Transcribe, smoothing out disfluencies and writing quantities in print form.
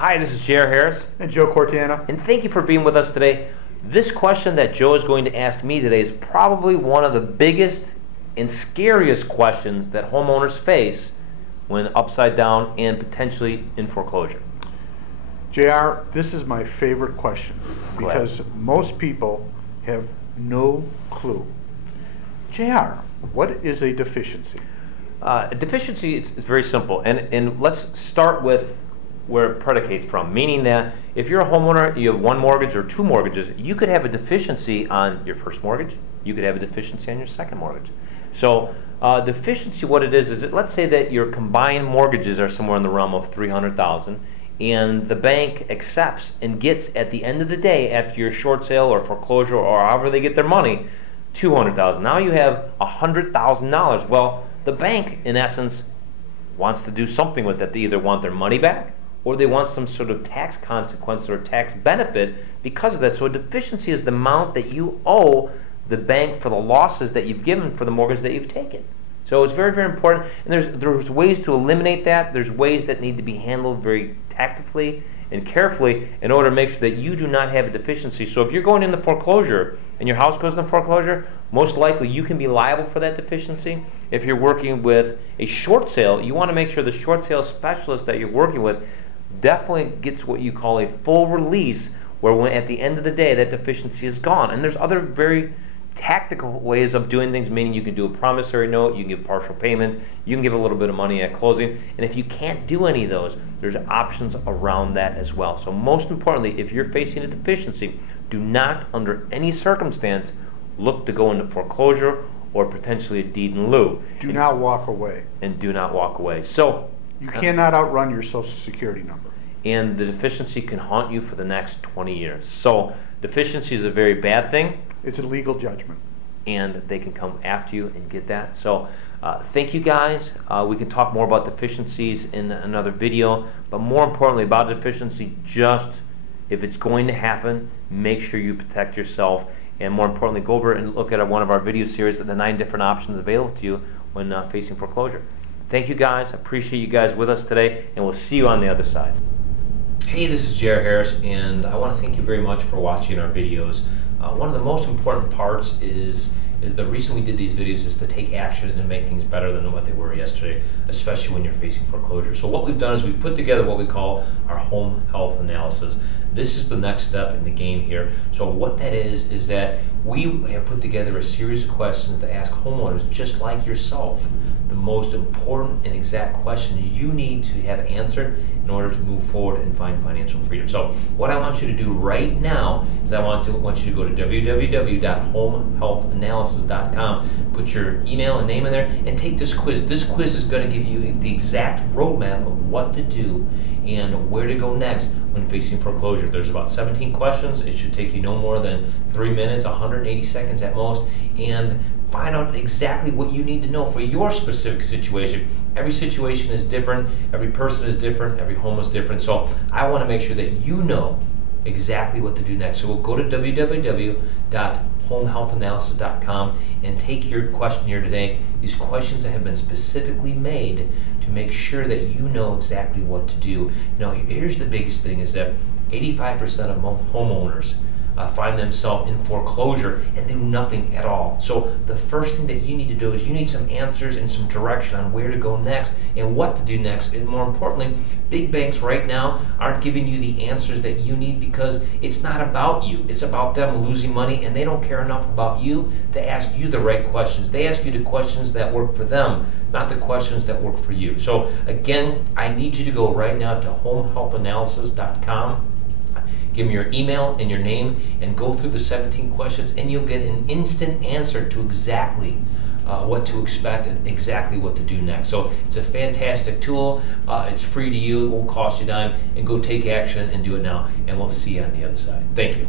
Hi, this is J.R. Harris. And Joe Cortana. And thank you for being with us today. This question that Joe is going to ask me today is probably one of the biggest and scariest questions that homeowners face when upside down and potentially in foreclosure. JR, this is my favorite question because most people have no clue. JR, what is a deficiency? A deficiency is very simple, and let's start with where it predicates from, meaning that if you're a homeowner, you have one mortgage or two mortgages, you could have a deficiency on your first mortgage, you could have a deficiency on your second mortgage. So deficiency, what it is that let's say that your combined mortgages are somewhere in the realm of $300,000, and the bank accepts and gets at the end of the day, after your short sale or foreclosure or however they get their money, $200,000. Now you have $100,000. Well, the bank, in essence, wants to do something with it. They either want their money back or they want some sort of tax consequence or tax benefit because of that. So a deficiency is the amount that you owe the bank for the losses that you've given for the mortgage that you've taken. So it's very, very important. And there's ways to eliminate that. There's ways that need to be handled very tactfully and carefully in order to make sure that you do not have a deficiency. So if you're going into foreclosure and your house goes into foreclosure, most likely you can be liable for that deficiency. If you're working with a short sale, you want to make sure the short sale specialist that you're working with definitely gets what you call a full release, where when at the end of the day that deficiency is gone. And there's other very tactical ways of doing things, meaning you can do a promissory note, you can give partial payments, you can give a little bit of money at closing, and if you can't do any of those, there's options around that as well. So most importantly, if you're facing a deficiency, do not under any circumstance look to go into foreclosure or potentially a deed in lieu. Do not walk away. And do not walk away. So you cannot outrun your Social Security number. And the deficiency can haunt you for the next 20 years. So deficiency is a very bad thing. It's a legal judgment. And they can come after you and get that. So thank you guys. We can talk more about deficiencies in another video. But more importantly about deficiency, just if it's going to happen, make sure you protect yourself. And more importantly, go over and look at one of our video series of the 9 different options available to you when facing foreclosure. Thank you guys. Appreciate you guys with us today. And we'll see you on the other side. Hey, this is J.R. Harris, and I want to thank you very much for watching our videos. One of the most important parts is the reason we did these videos is to take action and to make things better than what they were yesterday, especially when you're facing foreclosure. So what we've done is we've put together what we call our home health analysis. This is the next step in the game here. So what that is that we have put together a series of questions to ask homeowners just like yourself the most important and exact questions you need to have answered in order to move forward and find financial freedom. So what I want you to do right now is I want you to go to www.homehealthanalysis.com, put your email and name in there, and take this quiz. This quiz is going to give you the exact roadmap of what to do and where to go next when facing foreclosure. There's about 17 questions. It should take you no more than 3 minutes, 180 seconds at most, and find out exactly what you need to know for your specific situation. Every situation is different, every person is different, every home is different, so I want to make sure that you know exactly what to do next. So we'll go to www.homehealthanalysis.com and take your questionnaire today. These questions that have been specifically made to make sure that you know exactly what to do. Now, here's the biggest thing is that 85% of homeowners find themselves in foreclosure and do nothing at all. So the first thing that you need to do is you need some answers and some direction on where to go next and what to do next. And more importantly, big banks right now aren't giving you the answers that you need because it's not about you. It's about them losing money, and they don't care enough about you to ask you the right questions. They ask you the questions that work for them, not the questions that work for you. So again, I need you to go right now to homehealthanalysis.com. Give me your email and your name and go through the 17 questions, and you'll get an instant answer to exactly what to expect and exactly what to do next. So it's a fantastic tool. It's free to you. It won't cost you a dime. And go take action and do it now. And we'll see you on the other side. Thank you.